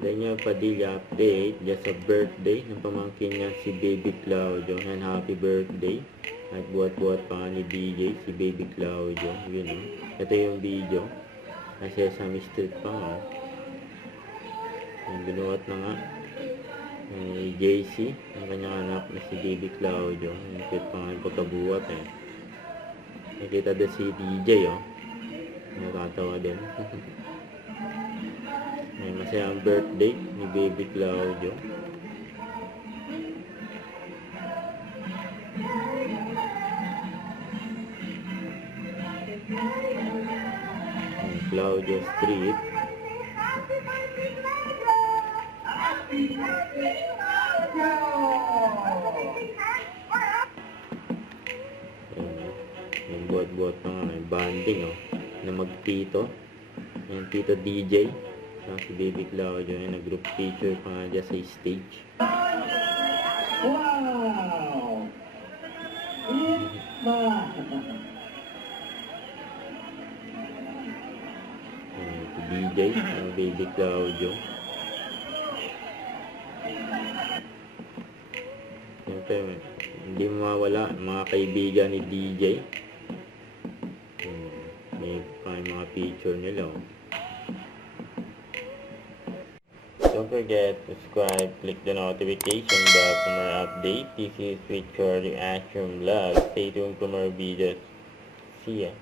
Daniel Padilla update, just a birthday ng pamangkin niya si Baby Claudio. And happy birthday. At buhat-buhat pa ni DJ si Baby Claudio. Yun o. Ito yung video. Nasa Sesame Street pa o. Yung binuhat na nga. JC, ang kanyang anak na si Baby Claudio. Yung cute pa nga yung pagkabuhat eh. Nakita doon si DJ o. Nakatawa din. May masayang birthday ni Baby Claudio. Claudio Street. Yung buhat-buhat na nga, may banding oh, na magtito. Yung tito DJ. Si Baby Claudio na nag-group picture pa nga dyan sa stage. Wow! Si DJ, ang Baby Claudio. Siyempre, hindi mawawala mga kaibigan ni DJ. May mga picture nila. Don't forget to subscribe, click the notification bell for more updates. This is Sweet Curly Action Vlog. Stay tuned for more videos. See ya.